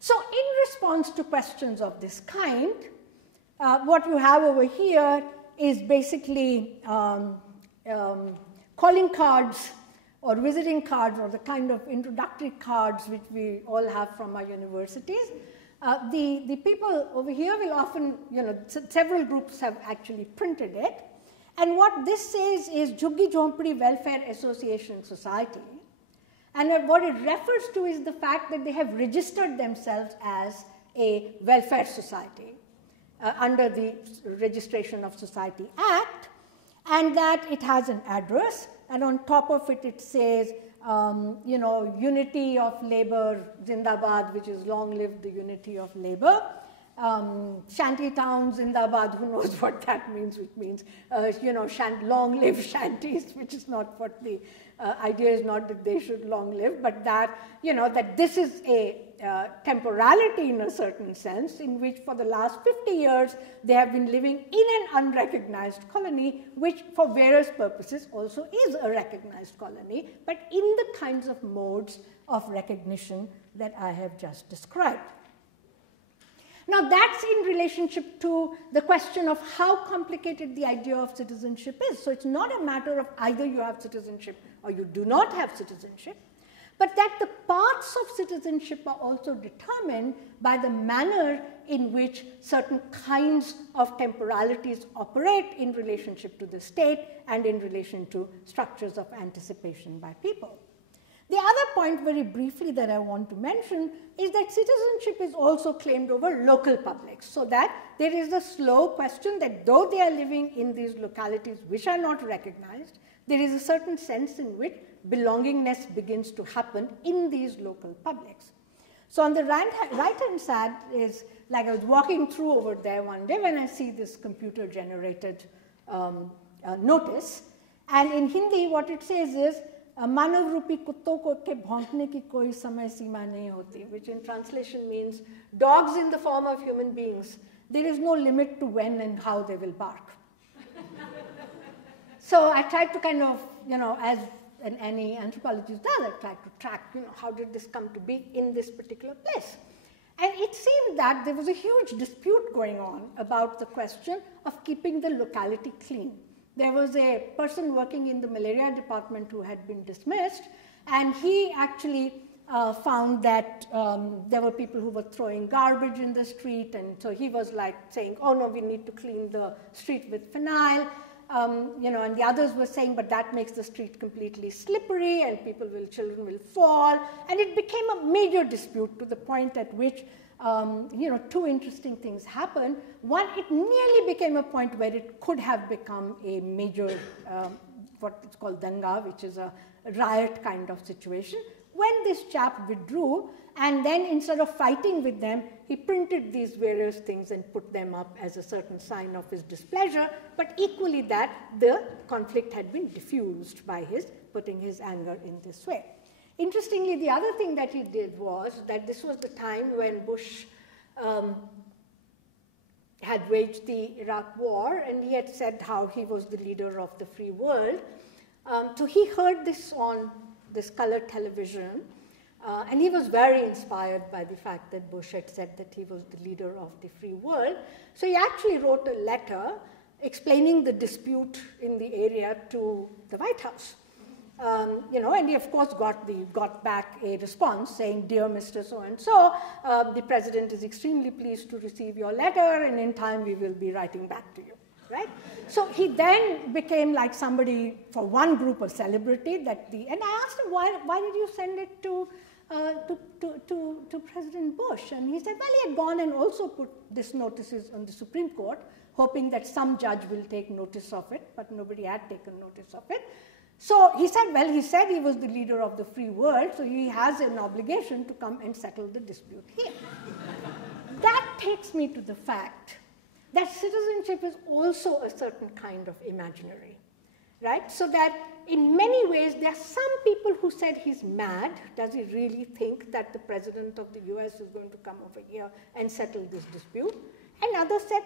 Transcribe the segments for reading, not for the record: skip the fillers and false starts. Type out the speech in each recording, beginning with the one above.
So in response to questions of this kind, what you have over here is basically calling cards or visiting cards or the kind of introductory cards which we all have from our universities. The people over here will often, several groups have actually printed it. And what this says is Jhuggi Jhompadi Welfare Association Society. And what it refers to is the fact that they have registered themselves as a welfare society under the Registration of Society Act, and that it has an address, and on top of it, it says, unity of labor, Zindabad, which is long live the unity of labor. Shanty town, Zindabad, who knows what that means, which means, long live shanties, which is not what the idea is, not that they should long live, but that, that this is a temporality in a certain sense, in which for the last 50 years, they have been living in an unrecognized colony, which for various purposes also is a recognized colony, but in the kinds of modes of recognition that I have just described. Now, that's in relationship to the question of how complicated the idea of citizenship is. So it's not a matter of either you have citizenship or you do not have citizenship, but that the parts of citizenship are also determined by the manner in which certain kinds of temporalities operate in relationship to the state and in relation to structures of anticipation by people. The other point, very briefly, that I want to mention is that citizenship is also claimed over local publics, so that there is a slow question that though they are living in these localities which are not recognized, there is a certain sense in which belongingness begins to happen in these local publics. So on the right-hand side is, like I was walking through over there one day when I see this computer-generated notice, and in Hindi what it says is, मानव रूपी कुत्तों को के भौंकने की कोई समय सीमा नहीं होती, which in translation means dogs in the form of human beings, there is no limit to when and how they will bark. So I tried to kind of, as any anthropologist does, I tried to track, how did this come to be in this particular place. And it seemed that there was a huge dispute going on about the question of keeping the locality clean. There was a person working in the malaria department who had been dismissed, and he actually found that there were people who were throwing garbage in the street, and so he was like saying, oh no, we need to clean the street with phenyl, and the others were saying, but that makes the street completely slippery, and children will fall, and it became a major dispute to the point at which two interesting things happened. One, it nearly became a point where it could have become a major, what is called danga, which is a riot kind of situation, when this chap withdrew, and then instead of fighting with them, he printed these various things and put them up as a certain sign of his displeasure, but equally that the conflict had been diffused by his putting his anger in this way. Interestingly, the other thing that he did was that this was the time when Bush had waged the Iraq war, and he had said how he was the leader of the free world. So he heard this on this color television, and he was very inspired by the fact that Bush had said that he was the leader of the free world. So he actually wrote a letter explaining the dispute in the area to the White House. And he of course got back a response saying, dear Mr. So-and-so, the president is extremely pleased to receive your letter, and in time we will be writing back to you, right? So he then became like somebody, for one group, a celebrity, and I asked him, why did you send it to President Bush? And he said, well, he had gone and also put these notices on the Supreme Court, hoping that some judge will take notice of it, but nobody had taken notice of it. So he said, well, he said he was the leader of the free world, so he has an obligation to come and settle the dispute here. That takes me to the fact that citizenship is also a certain kind of imaginary, right? So that in many ways, there are some people who said he's mad. Does he really think that the president of the US is going to come over here and settle this dispute? And others said,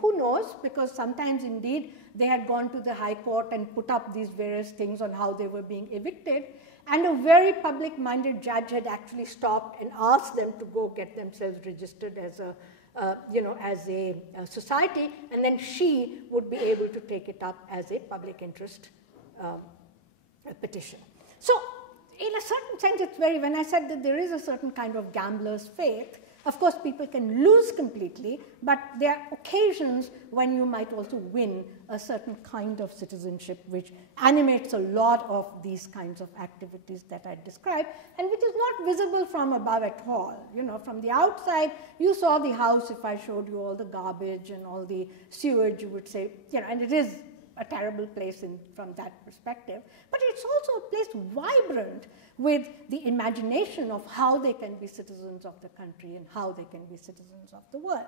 who knows, because sometimes indeed they had gone to the High Court and put up these various things on how they were being evicted, and a very public-minded judge had actually stopped and asked them to go get themselves registered as a society, and then she would be able to take it up as a public interest petition. So, in a certain sense, it's when I said that there is a certain kind of gambler's faith, of course, people can lose completely, but there are occasions when you might also win a certain kind of citizenship which animates a lot of these kinds of activities that I described, and which is not visible from above at all. From the outside, you saw the house. If I showed you all the garbage and all the sewage, you would say, and it is a terrible place from that perspective. But it's also a place vibrant with the imagination of how they can be citizens of the country and how they can be citizens of the world.